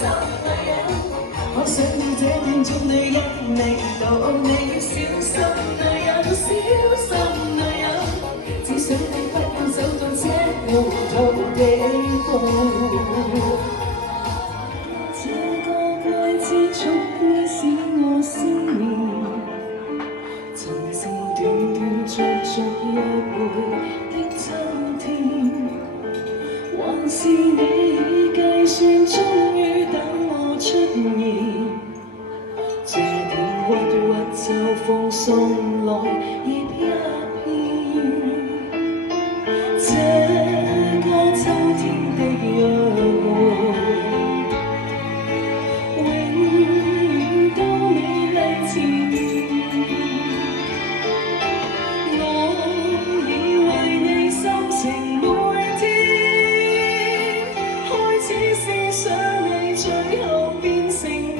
心女人。我想要這片中女人味道，你小心女人，小心女人，只想你不要走到這糊塗地步。這個季節速會使我思念，曾是斷斷續續約會的秋天，還是你已計算，終於等我出現。這片鬱鬱秋風送來葉一片，這個秋天的約會，永遠都美麗纏綿。我以為你心情每天開始思想你，最後變成怨。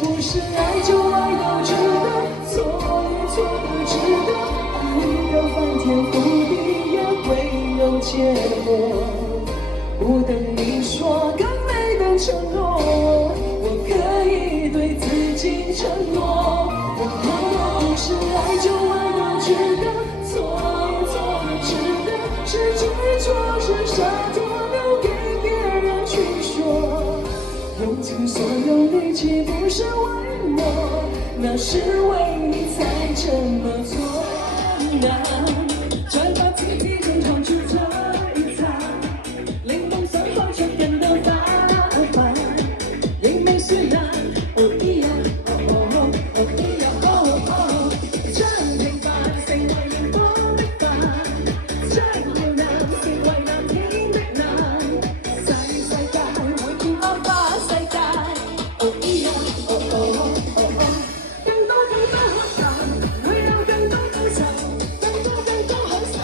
不是愛就愛到值得，錯也錯都值得，愛要翻天覆地也會有結果。不等你說更美的承諾，我可以對自己承諾。不是愛就愛到值得，錯也錯都值得，是執着是灑脫留給別人去說。用盡所有力氣不是為我，那是為你才這麼做。再把自己中闖出這一場，令夢想開出更多花瓣，仍未算難。哦咿呀哦哦哦咿呀哦哦，將平凡成為幸福的飯，將要難成為藍天的藍，世界會變花花世界。哦咿呀哦哦哦哦，更多可談，會有更多感受，更多享受，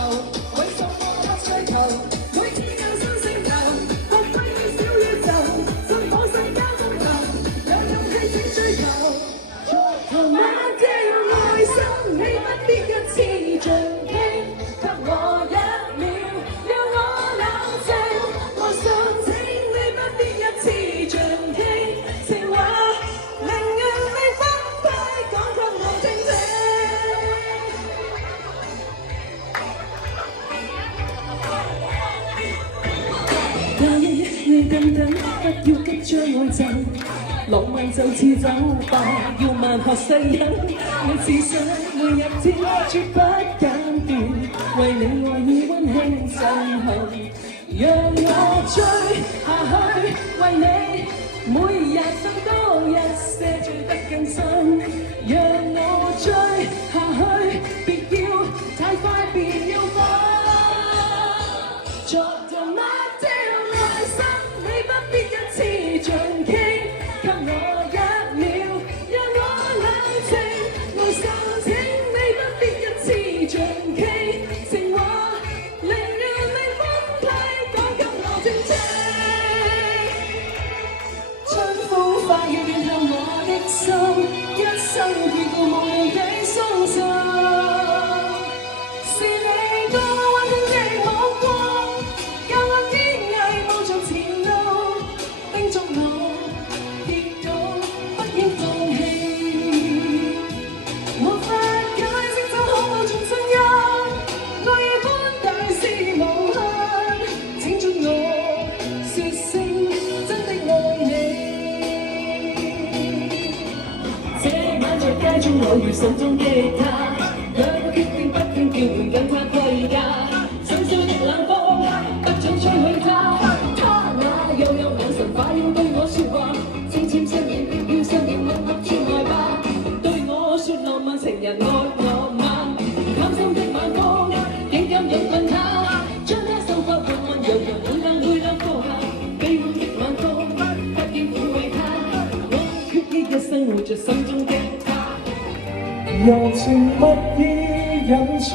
為什麼不追求？每次有新星球，發揮你小宇宙，盡放世間風流，有勇氣請追求。從那這愛心，你不必一次盡傾，給我1秒，讓我冷靜。我想請你不必一次盡傾，情話寧願你分批講給我聽聽。但你等等，不要急將愛走，浪漫就似酒吧，要慢學細飲。我只想每日天絕不間斷，為你愛意溫馨震撼，讓我追下去，為你每日更多一些，追得更深。讓我追下去，別要太快，別要快。昨天那這愛心，你不必一次盡傾，給我1秒，讓我冷靜。我想請你不必一次盡傾，情話寧願你分批講給我聽聽。春風化雨暖透我的心，一生眷顧無人地送贈。是你多溫馨的目光，教我堅毅步向前路，叮囑我跌倒不應放棄。無法解釋怎可無從信任，愛意般大是無限，請准我說聲真的愛你。這晚在街中我遇手中的他，兩個決定不斷叫喚跟他歸家，深宵的冷風不准吹去他，他那幽幽眼神快要對我說話，漸漸身影飄飄身影默默轉來吧，對我說浪漫情人愛我嗎？貪心的晚風竟敢引誘他，將他秀髮緩緩揚揚，每晚每兩個下，悲歡的晚風着心中的他。柔情蜜意隱藏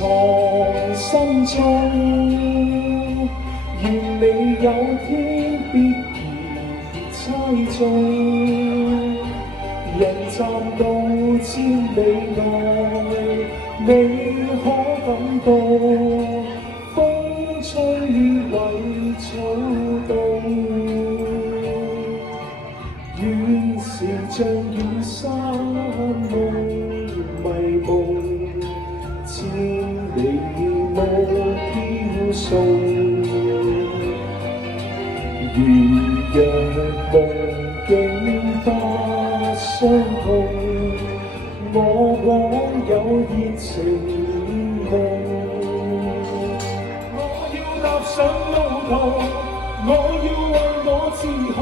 心中，願你有天必然猜中。人站到千里外，你可感到風吹為草動，遠是像遠山夢迷夢，千里霧飄送。如若夢境不相同，我枉有熱情夢。我要踏上路途，我要為我自豪，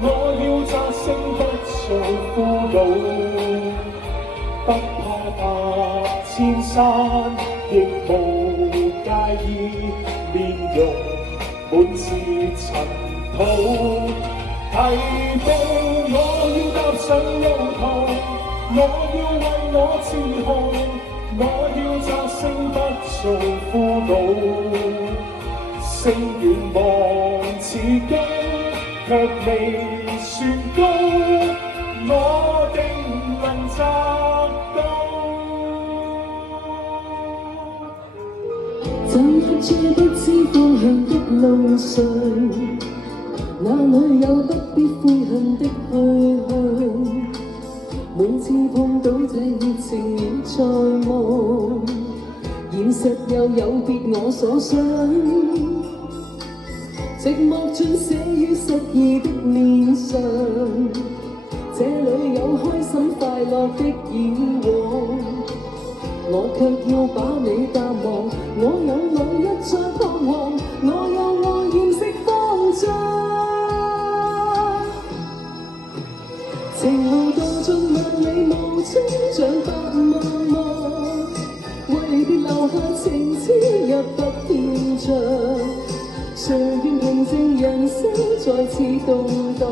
我要摘星不做俘虜，不怕踏千山，亦無介意面容滿是塵土。提步我要踏上路途，我要為我自豪，我要摘星不做俘虜。星遠望似高，卻未算高，我定能摘到。站在最不知方向的路上，哪裏有不必悔恨的去向？每次碰到這熱情仍在望，現實又有別我所想。寂寞盡寫於失意的面上，這裏有開心快樂的演往，我卻要把你淡忘。我有我一再彷徨，我有我厭釋慌張。情路蕩盡萬里無蹤，像白茫茫，為別留下情痴若不斷着。誰願平靜人生再次動盪？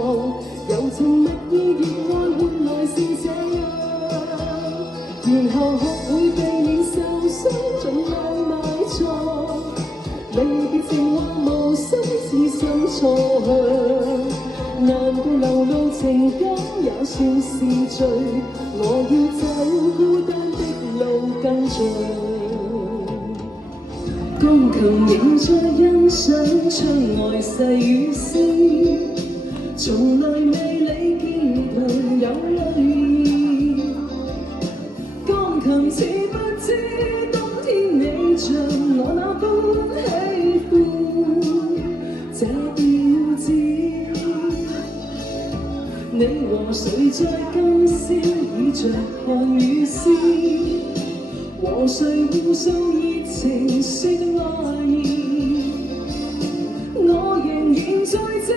柔情蜜意熱愛換來是這樣，然後學會避免受傷，盡量埋藏。離別情話無心，痴心錯向。難道流露情感也算是罪？我要走孤單的路跟着。鋼琴仍在欣賞窗外細雨絲，從來未理鍵盤有淚。鋼琴似不知冬天你像我那般喜歡這調子。你和誰在今宵倚着看雨絲？和誰互訴熱情說愛意？我仍然在找，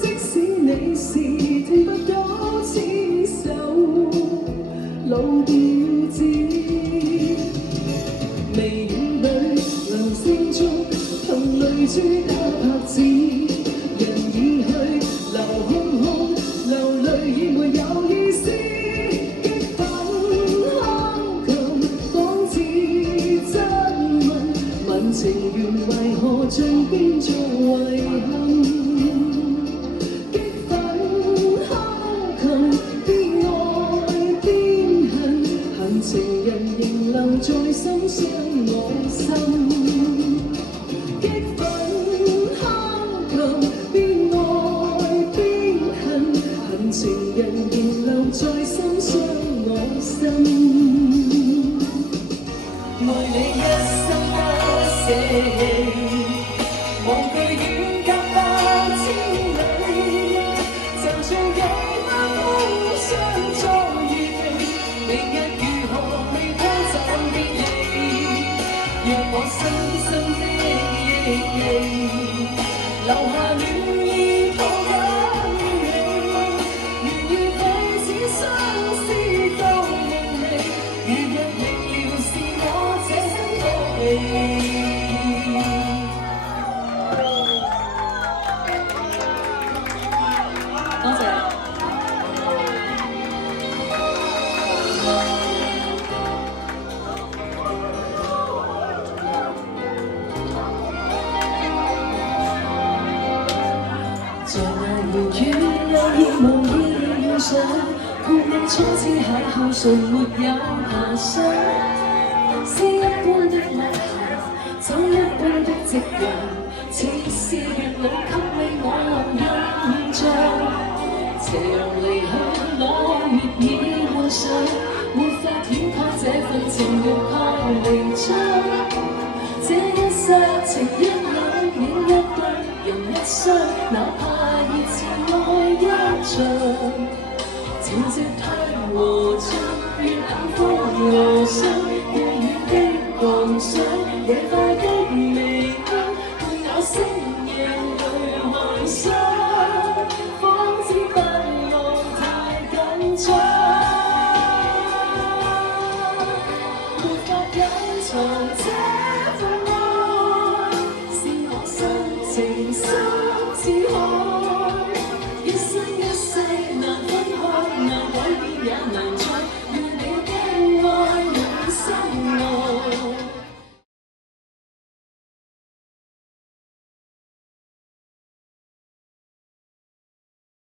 即使你是聽不到牽手老調子。微雨裏鈴聲中，憑淚珠打拍子。人已去，留空空，流淚已沒有意思。情緣為何像變做遺憾？激憤敲琴，邊愛邊恨，恨情人仍留在心傷我心。激憤敲琴，邊愛邊恨，恨情人仍留在心傷我心。愛你一生捨棄，忘記遠隔百千里，就算幾番風霜再遇地，明日如何未偷走別離，讓我深深的憶記，留下暖意抱緊你，願與彼此相思到夢離，如日明了是我這生福氣。多謝。在那遙遠又已無意遇上，判定初次邂逅誰沒有遐想，詩一般的禮盒，酒一般的夕陽，似是月老給你我印象，斜陽離去我月已幻想，沒法掩蓋這份情欲蓋彌彰。這一世情一縷，戀一對，人一雙，哪怕熱熾愛一場。情節太和暢，月冷風和霜。